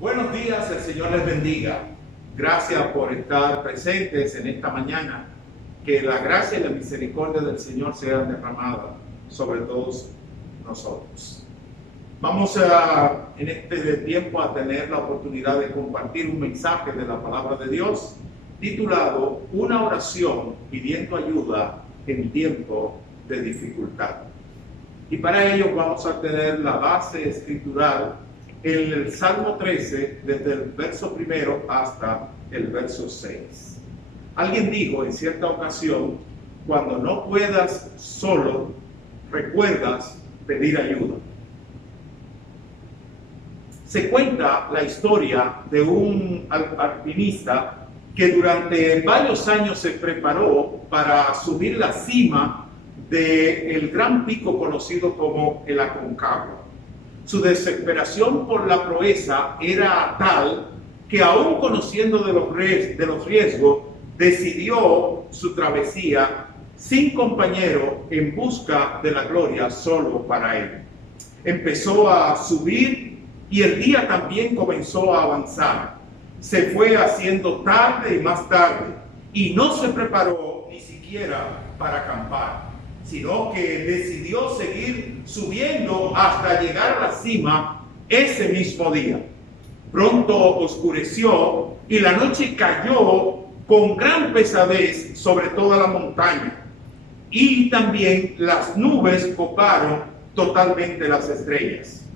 Buenos días, el Señor les bendiga. Gracias por estar presentes en esta mañana. Que la gracia y la misericordia del Señor sean derramadas sobre todos nosotros. Vamos en este tiempo a tener la oportunidad de compartir un mensaje de la palabra de Dios titulado Una oración pidiendo ayuda en tiempo de dificultad. Y para ello vamos a tener la base escritural en el Salmo 13, desde el verso 1 hasta el verso 6. Alguien dijo en cierta ocasión, cuando no puedas solo, recuerdas pedir ayuda. Se cuenta la historia de un alpinista que durante varios años se preparó para subir la cima del gran pico conocido como el Aconcagua. Su desesperación por la proeza era tal que, aún conociendo de los riesgos, decidió su travesía sin compañero en busca de la gloria solo para él. Empezó a subir y el día también comenzó a avanzar. Se fue haciendo tarde y más tarde y no se preparó ni siquiera para acampar, sino que decidió seguir subiendo hasta llegar a la cima ese mismo día. Pronto oscureció y la noche cayó con gran pesadez sobre toda la montaña, y también las nubes coparon totalmente las estrellas.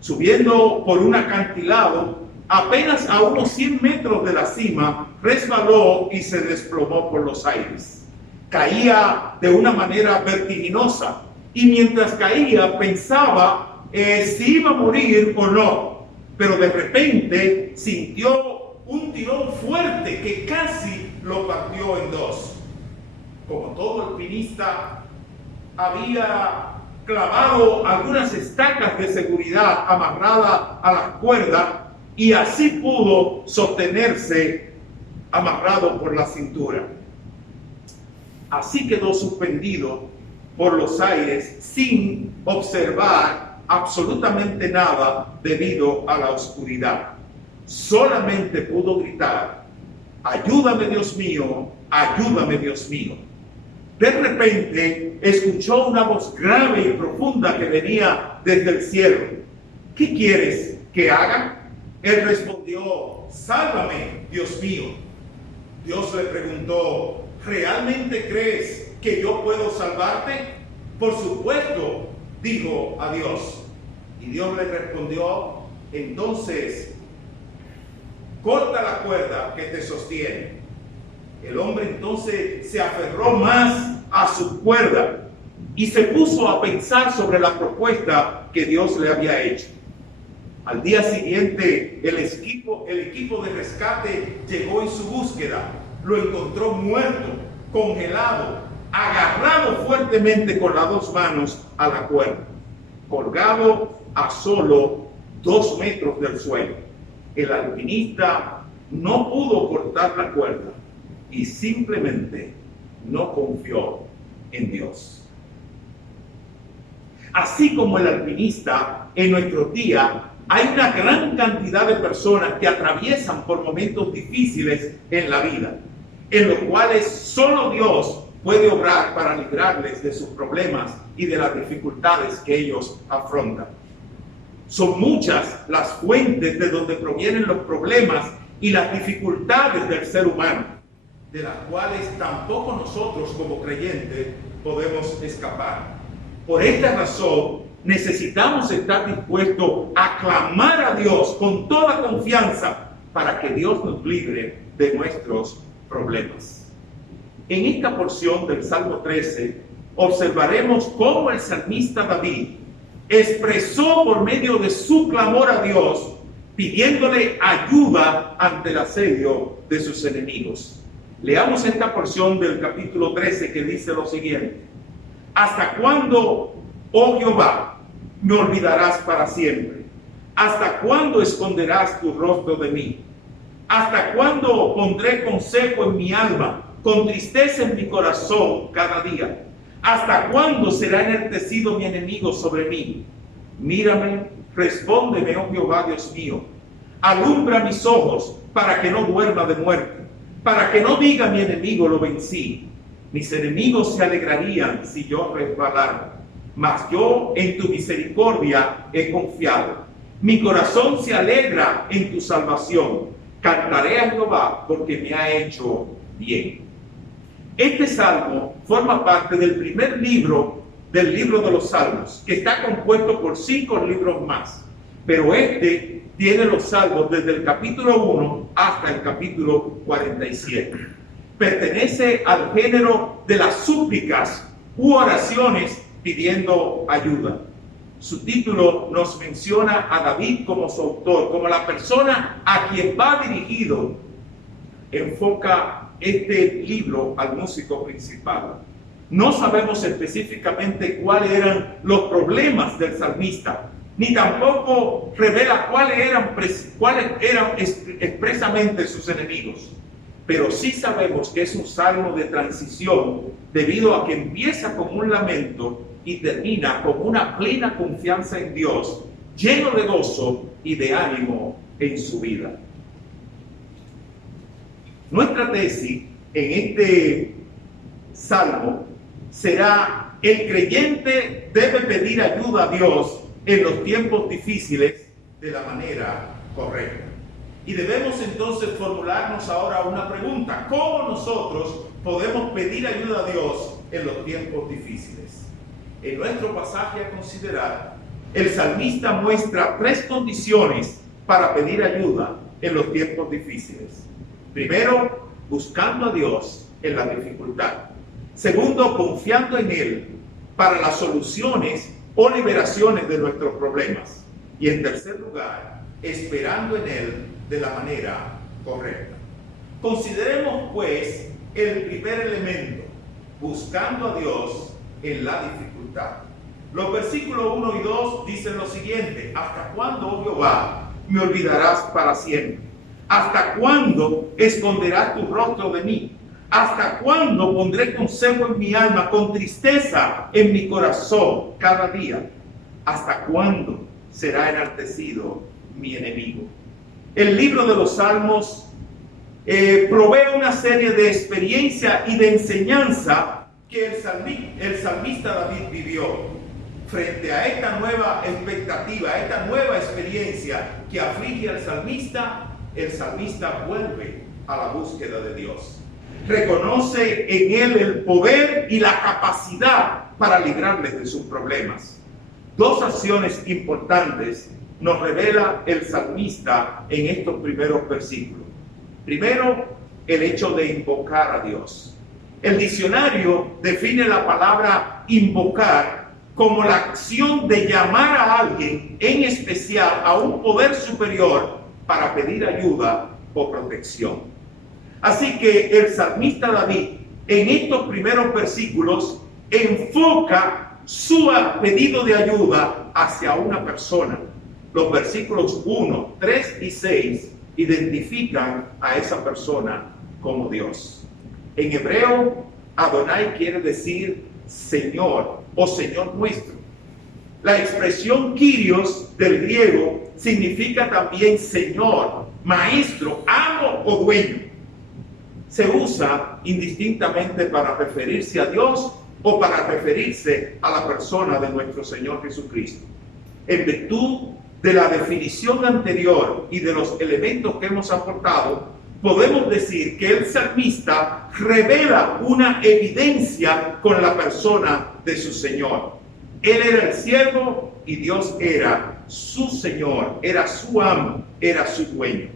Subiendo por un acantilado, apenas a unos 100 metros de la cima, resbaló y se desplomó por los aires. Caía de una manera vertiginosa y mientras caía pensaba si iba a morir o no, pero de repente sintió un tirón fuerte que casi lo partió en dos. Como todo alpinista, había clavado algunas estacas de seguridad amarradas a las cuerdas y así pudo sostenerse amarrado por la cintura. Así quedó suspendido por los aires sin observar absolutamente nada debido a la oscuridad. Solamente pudo gritar: ayúdame, Dios mío, ayúdame, Dios mío. De repente escuchó una voz grave y profunda que venía desde el cielo. ¿Qué quieres que haga? Él respondió: sálvame, Dios mío. Dios le preguntó: ¿realmente crees que yo puedo salvarte? Por supuesto, dijo a Dios. Y Dios le respondió: entonces, corta la cuerda que te sostiene. El hombre entonces se aferró más a su cuerda y se puso a pensar sobre la propuesta que Dios le había hecho. Al día siguiente, el equipo de rescate llegó en su búsqueda. Lo encontró muerto, congelado, agarrado fuertemente con las dos manos a la cuerda, colgado a solo 2 metros del suelo. El alpinista no pudo cortar la cuerda y simplemente no confió en Dios. Así como el alpinista, en nuestro día hay una gran cantidad de personas que atraviesan por momentos difíciles en la vida, en los cuales solo Dios puede obrar para librarles de sus problemas y de las dificultades que ellos afrontan. Son muchas las fuentes de donde provienen los problemas y las dificultades del ser humano, de las cuales tampoco nosotros como creyentes podemos escapar. Por esta razón, necesitamos estar dispuestos a clamar a Dios con toda confianza para que Dios nos libre de nuestros problemas. En esta porción del Salmo 13 observaremos cómo el salmista David expresó por medio de su clamor a Dios, pidiéndole ayuda ante el asedio de sus enemigos. Leamos esta porción del capítulo 13 que dice lo siguiente: ¿hasta cuándo, oh Jehová, me olvidarás para siempre? ¿Hasta cuándo esconderás tu rostro de mí? ¿Hasta cuándo pondré consejo en mi alma, con tristeza en mi corazón cada día? ¿Hasta cuándo será enaltecido mi enemigo sobre mí? Mírame, respóndeme, oh Jehová Dios mío. Alumbra mis ojos para que no duerma de muerte, para que no diga mi enemigo lo vencí. Mis enemigos se alegrarían si yo resbalara, mas yo en tu misericordia he confiado. Mi corazón se alegra en tu salvación. Cantaré a Jehová porque me ha hecho bien. Este salmo forma parte del primer libro del libro de los Salmos, que está compuesto por 5 libros más. Pero este tiene los salmos desde el capítulo 1 hasta el capítulo 47. Pertenece al género de las súplicas u oraciones pidiendo ayuda. Su título nos menciona a David como su autor, como la persona a quien va dirigido. Enfoca este libro al músico principal. No sabemos específicamente cuáles eran los problemas del salmista, ni tampoco revela cuáles eran expresamente sus enemigos. Pero sí sabemos que es un salmo de transición, debido a que empieza con un lamento y termina con una plena confianza en Dios, lleno de gozo y de ánimo en su vida. Nuestra tesis en este salmo será: el creyente debe pedir ayuda a Dios en los tiempos difíciles de la manera correcta. Y debemos entonces formularnos ahora una pregunta: ¿cómo nosotros podemos pedir ayuda a Dios en los tiempos difíciles? En nuestro pasaje a considerar, el salmista muestra 3 condiciones para pedir ayuda en los tiempos difíciles. Primero, buscando a Dios en la dificultad. Segundo, confiando en Él para las soluciones o liberaciones de nuestros problemas. Y en tercer lugar, esperando en Él de la manera correcta. Consideremos pues el primer elemento: buscando a Dios en la dificultad. Los versículos 1 y 2 dicen lo siguiente: ¿hasta cuándo, oh Jehová, me olvidarás para siempre? ¿Hasta cuándo esconderás tu rostro de mí? ¿Hasta cuándo pondré consejo en mi alma, con tristeza en mi corazón cada día? ¿Hasta cuándo será enaltecido mi enemigo? El libro de los Salmos provee una serie de experiencia y de enseñanza que el salmista David vivió. Frente a esta nueva expectativa, a esta nueva experiencia que aflige al salmista, el salmista vuelve a la búsqueda de Dios. Reconoce en Él el poder y la capacidad para librarles de sus problemas. 2 acciones importantes nos revela el salmista en estos primeros versículos. Primero, el hecho de invocar a Dios. El diccionario define la palabra invocar como la acción de llamar a alguien, en especial a un poder superior, para pedir ayuda o protección. Así que el salmista David, en estos primeros versículos, enfoca su pedido de ayuda hacia una persona. Los versículos 1, 3 y 6 identifican a esa persona como Dios. En hebreo, Adonai quiere decir Señor o Señor nuestro. La expresión Kyrios del griego significa también Señor, Maestro, Amo o Dueño. Se usa indistintamente para referirse a Dios o para referirse a la persona de nuestro Señor Jesucristo. En virtud de la definición anterior y de los elementos que hemos aportado, podemos decir que el salmista revela una evidencia con la persona de su Señor. Él era el siervo y Dios era su Señor, era su amo, era su dueño.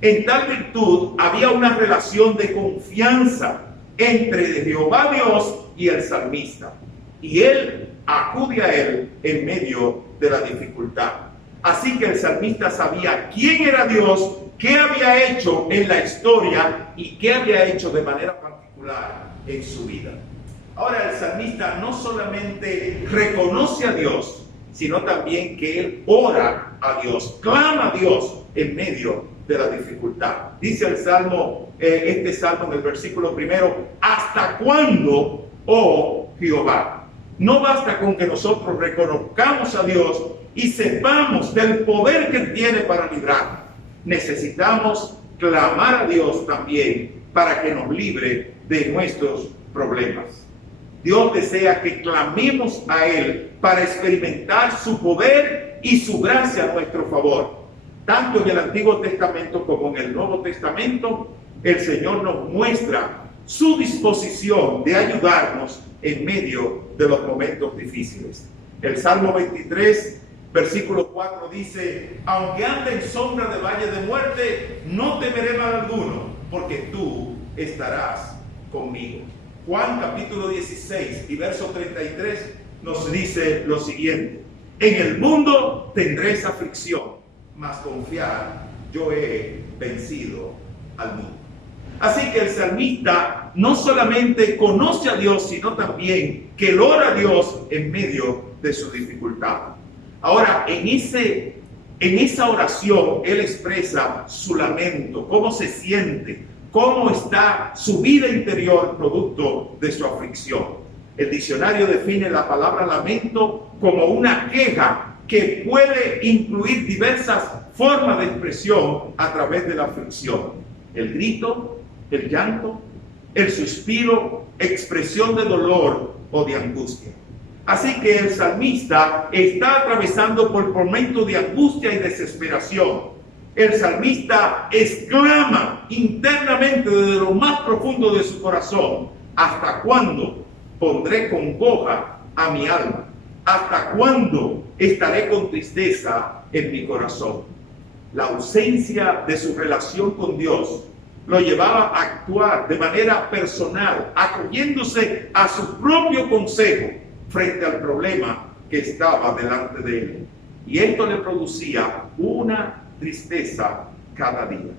En tal virtud había una relación de confianza entre Jehová Dios y el salmista. Y él acude a él en medio de la dificultad. Así que el salmista sabía quién era Dios, qué había hecho en la historia y qué había hecho de manera particular en su vida. Ahora el salmista no solamente reconoce a Dios, sino también que él ora a Dios, clama a Dios en medio de la dificultad. Dice el salmo, este salmo en el versículo 1, ¿hasta cuándo, oh Jehová? No basta con que nosotros reconozcamos a Dios y sepamos del poder que Él tiene para librar. necesitamos clamar a Dios también para que nos libre de nuestros problemas. Dios desea que clamemos a Él para experimentar su poder y su gracia a nuestro favor. Tanto en el Antiguo Testamento como en el Nuevo Testamento, el Señor nos muestra su disposición de ayudarnos en medio de los momentos difíciles. El Salmo 23, versículo 4 dice: aunque ande en sombra de valle de muerte, no temeré mal alguno, porque tú estarás conmigo. Juan capítulo 16 y verso 33 nos dice lo siguiente: en el mundo tendréis aflicción, mas confiad, yo he vencido al mundo. Así que el salmista no solamente conoce a Dios, sino también que él ora a Dios en medio de su dificultad. Ahora, en esa oración, él expresa su lamento, cómo se siente, cómo está su vida interior producto de su aflicción. El diccionario define la palabra lamento como una queja que puede incluir diversas formas de expresión a través de la aflicción. El grito, el llanto, el suspiro, expresión de dolor o de angustia. Así que el salmista está atravesando por momentos de angustia y desesperación. El salmista exclama internamente desde lo más profundo de su corazón: ¿hasta cuándo pondré congoja a mi alma? ¿Hasta cuándo estaré con tristeza en mi corazón? La ausencia de su relación con Dios lo llevaba a actuar de manera personal, acogiéndose a su propio consejo frente al problema que estaba delante de él. Y esto le producía una tristeza cada día.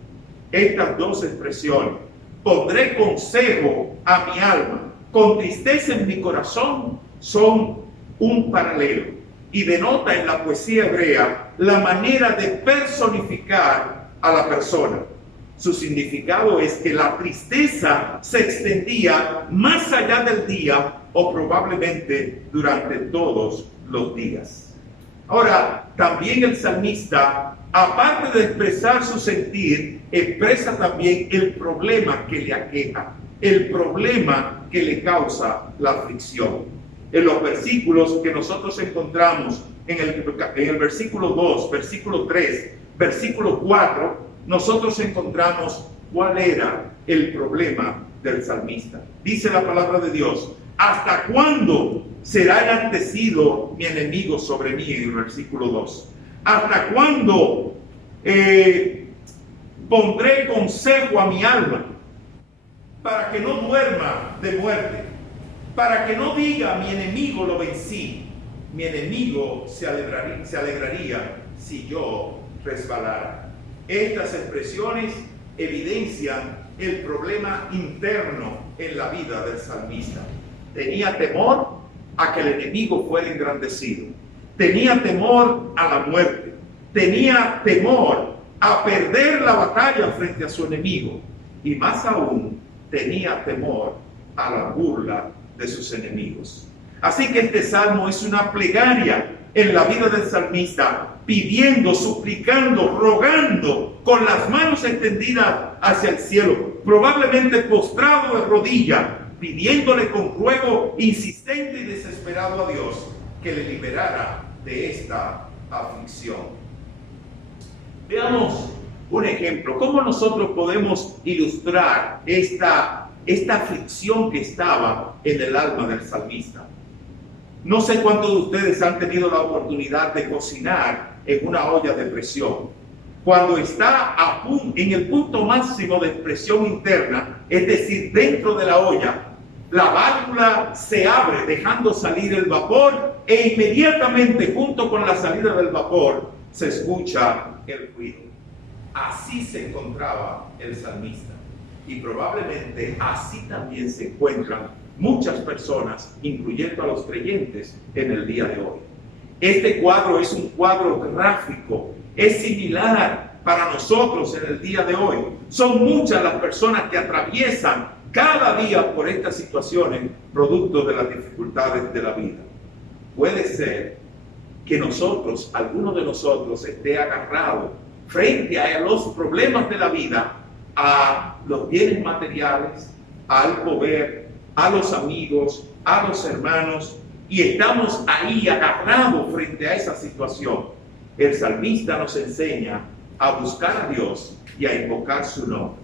Estas dos expresiones, pondré consejo a mi alma, con tristeza en mi corazón, son un paralelo y denota en la poesía hebrea la manera de personificar a la persona. Su significado es que la tristeza se extendía más allá del día o probablemente durante todos los días. Ahora, también el salmista, aparte de expresar su sentir, expresa también el problema que le aqueja, el problema que le causa la aflicción. En los versículos que nosotros encontramos en el versículo 2, versículo 3, versículo 4, nosotros encontramos cuál era el problema del salmista. Dice la palabra de Dios: ¿hasta cuándo será enaltecido mi enemigo sobre mí? En el versículo 2. ¿Hasta cuándo pondré consejo a mi alma para que no duerma de muerte? Para que no diga mi enemigo lo vencí. Mi enemigo se alegraría si yo resbalara. Estas expresiones evidencian el problema interno en la vida del salmista. Tenía temor a que el enemigo fuera engrandecido. Tenía temor a la muerte. Tenía temor a perder la batalla frente a su enemigo. Y más aún, tenía temor a la burla de sus enemigos. Así que este salmo es una plegaria en la vida del salmista, pidiendo, suplicando, rogando, con las manos extendidas hacia el cielo, probablemente postrado de rodilla, pidiéndole con ruego insistente y desesperado a Dios que le liberara de esta aflicción. Veamos un ejemplo, cómo nosotros podemos ilustrar esta aflicción que estaba en el alma del salmista. No sé cuántos de ustedes han tenido la oportunidad de cocinar en una olla de presión. Cuando está en el punto máximo de presión interna, es decir, dentro de la olla, la válvula se abre dejando salir el vapor e inmediatamente junto con la salida del vapor se escucha el ruido. Así se encontraba el salmista y probablemente así también se encuentran muchas personas, incluyendo a los creyentes en el día de hoy. Este cuadro es un cuadro gráfico, es similar para nosotros en el día de hoy. Son muchas las personas que atraviesan cada día por estas situaciones producto de las dificultades de la vida. Puede ser que alguno de nosotros esté agarrado frente a los problemas de la vida, a los bienes materiales, al poder, a los amigos, a los hermanos, y estamos ahí agarrados frente a esa situación. El salmista nos enseña a buscar a Dios y a invocar su nombre.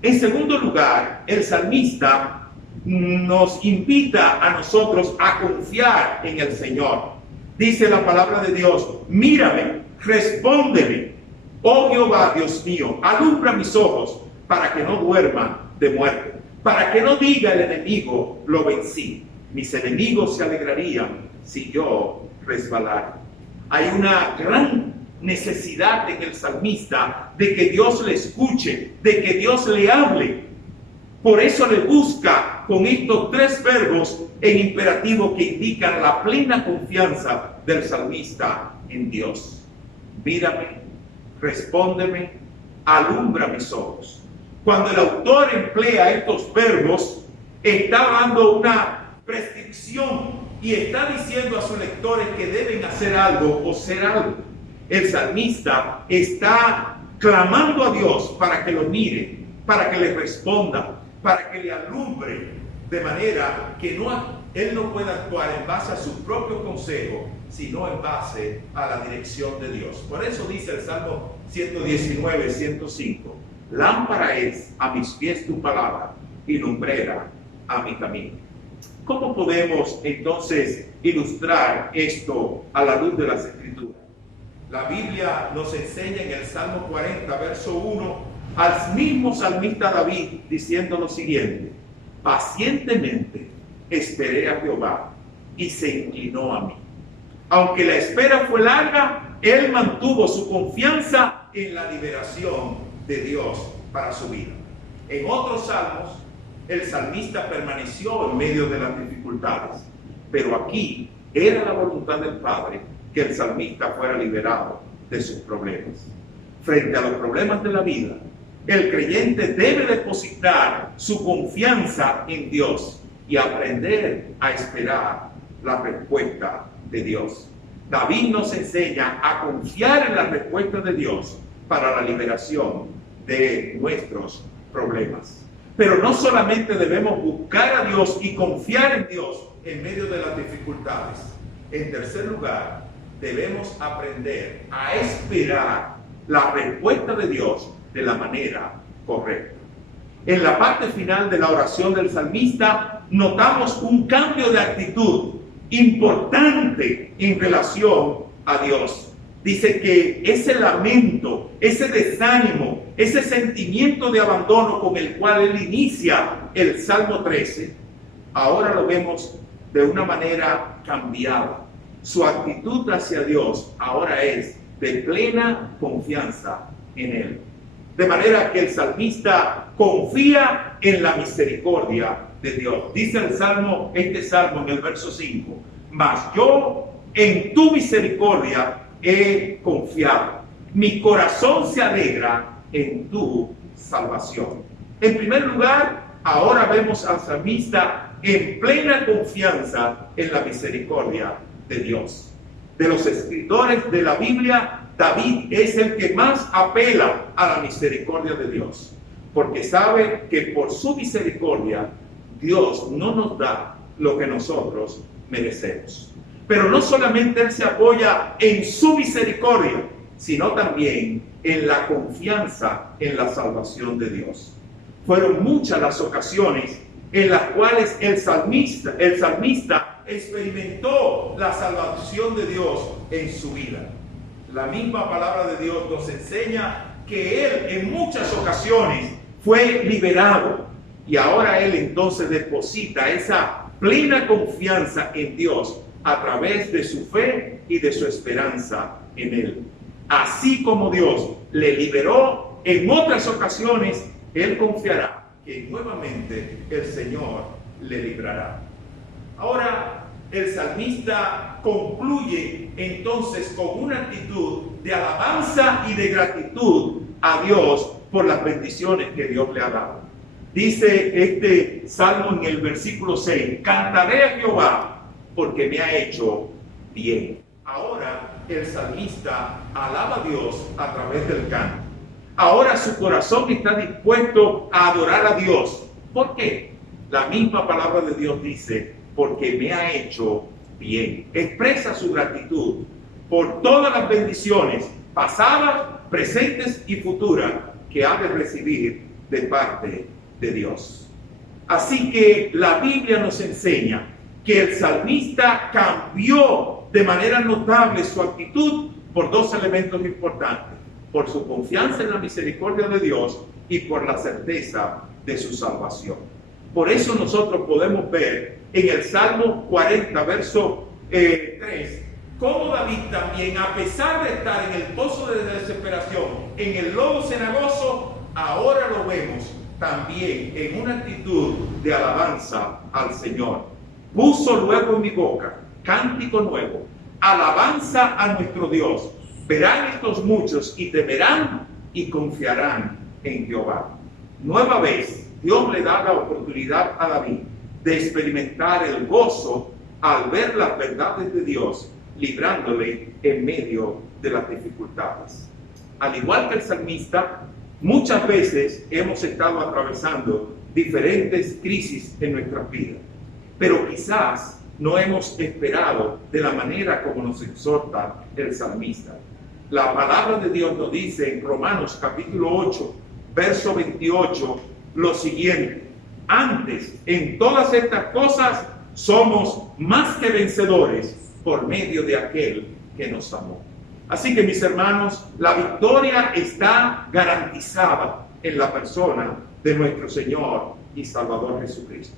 En segundo lugar, el salmista nos invita a nosotros a confiar en el Señor. Dice la palabra de Dios: mírame, respóndeme, oh Jehová, Dios mío, alumbra mis ojos para que no duerma de muerte, para que no diga el enemigo, lo vencí. Mis enemigos se alegrarían si yo resbalara. Hay una gran necesidad en el salmista de que Dios le escuche, de que Dios le hable. Por eso le busca con estos tres verbos en imperativo que indican la plena confianza del salmista en Dios. Mírame, respóndeme, alumbra mis ojos. Cuando el autor emplea estos verbos, está dando una prescripción y está diciendo a sus lectores que deben hacer algo o ser algo. El salmista está clamando a Dios para que lo mire, para que le responda, para que le alumbre, de manera que él no pueda actuar en base a su propio consejo, sino en base a la dirección de Dios. Por eso dice el Salmo 119, 105, lámpara es a mis pies tu palabra y lumbrera a mi camino. ¿Cómo podemos entonces ilustrar esto a la luz de las Escrituras? La Biblia nos enseña en el Salmo 40, verso 1, al mismo salmista David diciendo lo siguiente: pacientemente esperé a Jehová y se inclinó a mí. Aunque la espera fue larga, él mantuvo su confianza en la liberación de Dios para su vida. En otros salmos, el salmista permaneció en medio de las dificultades, pero aquí era la voluntad del Padre que el salmista fuera liberado de sus problemas. Frente a los problemas de la vida, el creyente debe depositar su confianza en Dios y aprender a esperar la respuesta de Dios. David nos enseña a confiar en la respuesta de Dios para la liberación de nuestros problemas. Pero no solamente debemos buscar a Dios y confiar en Dios en medio de las dificultades. En tercer lugar, debemos aprender a esperar la respuesta de Dios de la manera correcta. En la parte final de la oración del salmista, notamos un cambio de actitud importante en relación a Dios. Dice que ese lamento, ese desánimo, ese sentimiento de abandono con el cual él inicia el Salmo 13, ahora lo vemos de una manera cambiada. Su actitud hacia Dios ahora es de plena confianza en Él. De manera que el salmista confía en la misericordia de Dios. Dice el salmo, este salmo en el verso 5, mas yo en tu misericordia he confiado. Mi corazón se alegra en tu salvación. En primer lugar, ahora vemos al salmista en plena confianza en la misericordia de Dios. De los escritores de la Biblia, David es el que más apela a la misericordia de Dios, porque sabe que por su misericordia Dios no nos da lo que nosotros merecemos. Pero no solamente él se apoya en su misericordia, sino también en la confianza en la salvación de Dios. Fueron muchas las ocasiones en las cuales el salmista experimentó la salvación de Dios en su vida. La misma palabra de Dios nos enseña que él en muchas ocasiones fue liberado y ahora él entonces deposita esa plena confianza en Dios a través de su fe y de su esperanza en Él. Así como Dios le liberó en otras ocasiones, él confiará que nuevamente el Señor le librará. Ahora, el salmista concluye entonces con una actitud de alabanza y de gratitud a Dios por las bendiciones que Dios le ha dado. Dice este salmo en el versículo 6, cantaré a Jehová porque me ha hecho bien. Ahora, el salmista alaba a Dios a través del canto. Ahora su corazón está dispuesto a adorar a Dios. ¿Por qué? La misma palabra de Dios dice, porque me ha hecho bien. Expresa su gratitud por todas las bendiciones pasadas, presentes y futuras que ha de recibir de parte de Dios. Así que la Biblia nos enseña que el salmista cambió de manera notable su actitud por dos elementos importantes: por su confianza en la misericordia de Dios y por la certeza de su salvación. Por eso nosotros podemos ver en el Salmo 40, verso 3, cómo David también, a pesar de estar en el pozo de desesperación, en el lodo cenagoso, ahora lo vemos también en una actitud de alabanza al Señor. Puso luego en mi boca cántico nuevo, alabanza a nuestro Dios. Verán estos muchos y temerán y confiarán en Jehová. Nueva vez, Dios le da la oportunidad a David de experimentar el gozo al ver las verdades de Dios, librándole en medio de las dificultades. Al igual que el salmista, muchas veces hemos estado atravesando diferentes crisis en nuestras vidas, pero quizás no hemos esperado de la manera como nos exhorta el salmista. La palabra de Dios nos dice en Romanos capítulo 8, verso 28, lo siguiente: antes, en todas estas cosas, somos más que vencedores por medio de aquel que nos amó. Así que, mis hermanos, la victoria está garantizada en la persona de nuestro Señor y Salvador Jesucristo.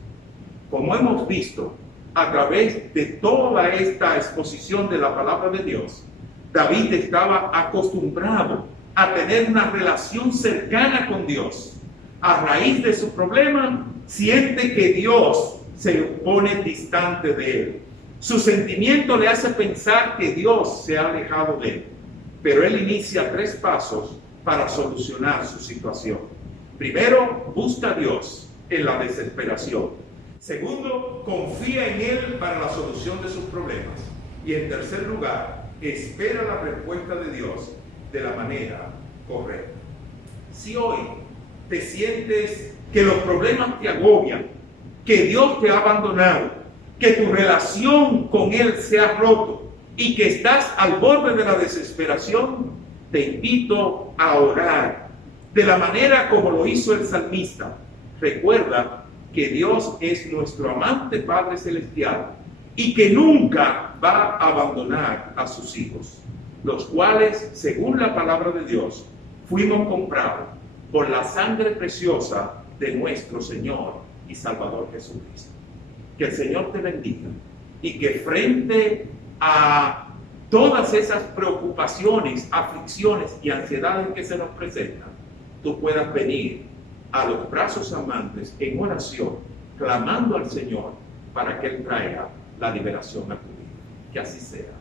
Como hemos visto a través de toda esta exposición de la palabra de Dios, David estaba acostumbrado a tener una relación cercana con Dios. A raíz de su problema, siente que Dios se pone distante de él. Su sentimiento le hace pensar que Dios se ha alejado de él. Pero él inicia 3 pasos para solucionar su situación. Primero, busca a Dios en la desesperación. Segundo, confía en Él para la solución de sus problemas. Y en tercer lugar, espera la respuesta de Dios de la manera correcta. Si hoy te sientes que los problemas te agobian, que Dios te ha abandonado, que tu relación con Él se ha roto y que estás al borde de la desesperación, te invito a orar de la manera como lo hizo el salmista. Recuerda que Dios es nuestro amante Padre Celestial y que nunca va a abandonar a sus hijos, los cuales, según la palabra de Dios, fuimos comprados por la sangre preciosa de nuestro Señor y Salvador Jesucristo. Que el Señor te bendiga y que frente a todas esas preocupaciones, aflicciones y ansiedades que se nos presentan, tú puedas venir a los brazos amantes en oración, clamando al Señor para que Él traiga la liberación a tu vida. Que así sea.